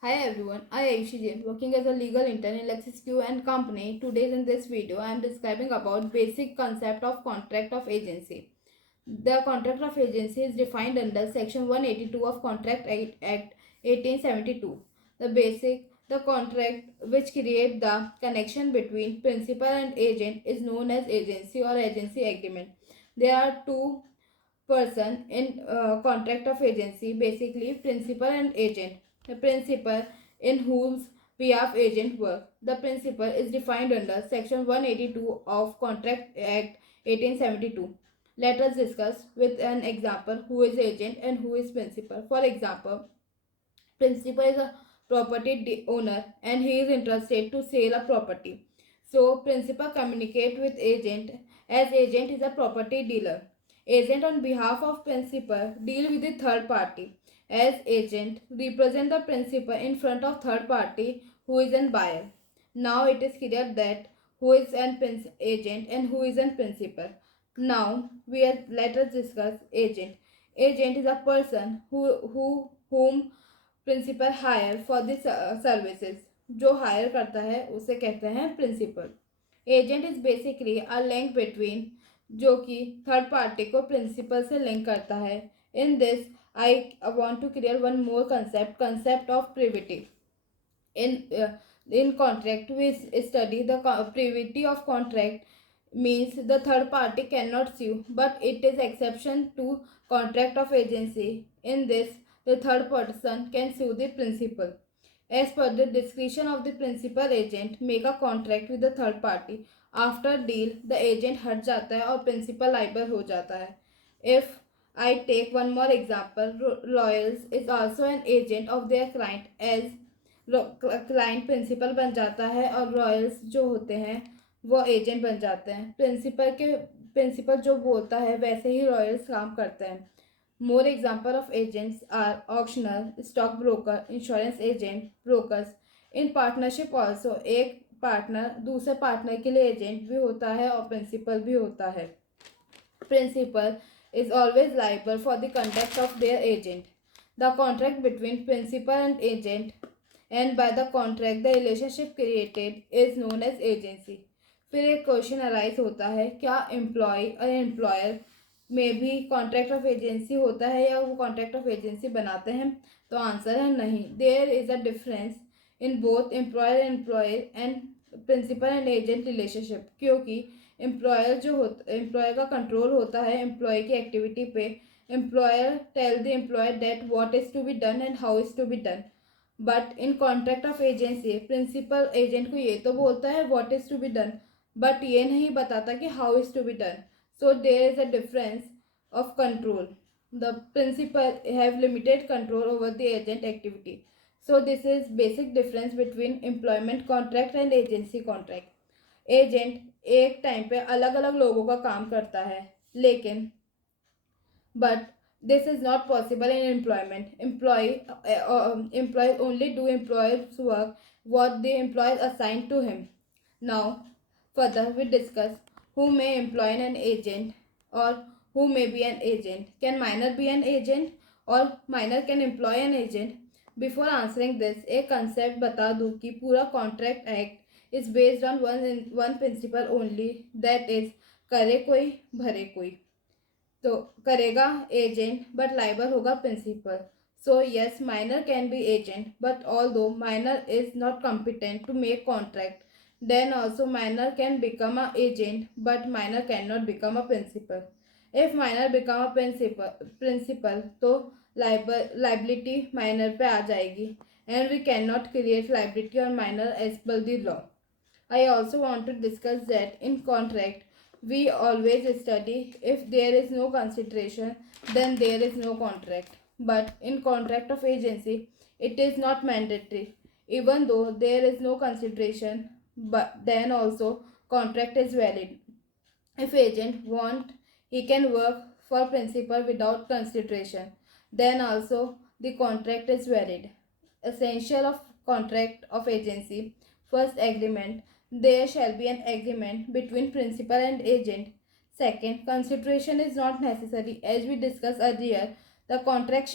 Hi everyone, I Ayushi Jain, working as a legal intern in LEXIS and Company. Today in this video, I am describing about basic concept of contract of agency. The contract of agency is defined under Section 182 of Act 1872. The contract which create the connection between principal and agent is known as agency or agency agreement. There are two person in contract of agency, basically principal and agent. The principal in whose behalf agent work. The principal is defined under section 182 of Contract Act 1872. Let us discuss with an example who is agent and who is principal. For example, principal is a property owner and he is interested to sell a property. So principal communicate with agent as agent is a property dealer. Agent on behalf of principal deal with the third party as agent represent the principal in front of third party who is a buyer. Now it is clear that who is an agent and who is a principal. Now let us discuss agent. Agent is a person whom principal hire for this services. जो hire करता है उसे कहते हैं principal. Agent is basically a link between, जो कि third party को principal से लिंक करता है. In this I want to clear one more concept of privity. In contract we study the privity of contract means the third party cannot sue, but it is exception to contract of agency. In this, the third person can sue the principal. As per the discretion of the principal agent make a contract with the third party. After deal the agent हट जाता है और principal liable हो जाता है. If I take one more example, lawyers is also an agent of their client as client principal बन जाता है और रॉयल्स जो होते हैं वो एजेंट बन जाते हैं. प्रिंसिपल जो बोलता है वैसे ही रॉयल्स काम करते हैं. More example of agents are auctioneer, stock broker, insurance agent, brokers. In partnership also एक पार्टनर दूसरे पार्टनर के लिए एजेंट भी होता है और प्रिंसिपल भी होता है. Principal is always liable for the conduct of their agent. The contract between principal and agent and by the contract the relationship created is known as agency. फिर एक क्वेश्चन अराइज होता है, क्या एम्प्लॉय और employer में भी contract of agency होता है या वो कॉन्ट्रैक्ट ऑफ एजेंसी बनाते हैं? तो आंसर है नहीं. There is a difference in both employer and principal and agent relationship. क्योंकि एम्प्लॉयर का कंट्रोल होता है एम्प्लॉय की एक्टिविटी पे. Employer tell the employer that what is to be done and how is to be done. But in contract of agency principal agent को ये तो बोलता है what is to be done, but ये नहीं बताता कि how is to be done. So there is a difference of control. The principal have limited control over the agent activity. So this is basic difference between employment contract and agency contract. Agent एक time पे अलग अलग लोगों का काम करता है, लेकिन but this is not possible in employment. Employees only do employer's work what the employer assigned to him. Now, further we discuss who may employ an agent or who may be an agent. Can minor be an agent or minor can employ an agent? Before answering this, एक concept बता दूँ कि पूरा contract act is based on one principle only, that is करे कोई भरे कोई. तो करेगा एजेंट बट लाइबल होगा principal. So yes, minor can be agent, but although minor is not competent to make contract, then also minor can become a agent but minor can not become a principal. If minor become a principal तो liability minor पे आ जाएगी and we can not create liability on minor as per the law. I also want to discuss that in contract we always study if there is no consideration then there is no contract. But in contract of agency it is not mandatory. Even though there is no consideration, but then also contract is valid. If agent want, he can work for principal without consideration. Then also the contract is valid. Essential of contract of agency. First, agreement. There shall be an agreement between principal and agent. Second, consideration is not necessary. As we discussed earlier, the contract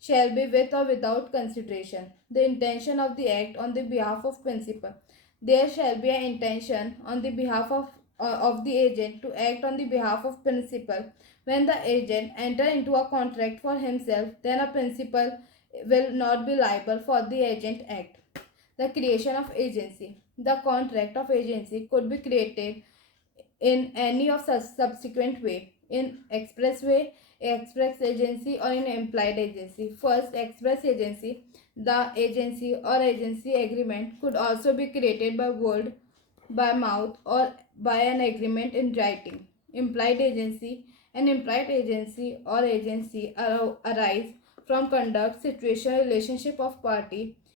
shall be with or without consideration the intention of the act on the behalf of principal. There shall be an intention on the behalf of the agent to act on the behalf of principal. When the agent enter into a contract for himself, then a principal will not be liable for the agent act. The creation of agency. The contract of agency could be created in any of such subsequent way: in express way, express agency, or in implied agency. First, express agency. The agency or agency agreement could also be created by word, by mouth, or by an agreement in writing. Implied agency. An implied agency or agency arise from conduct, situation, relationship of party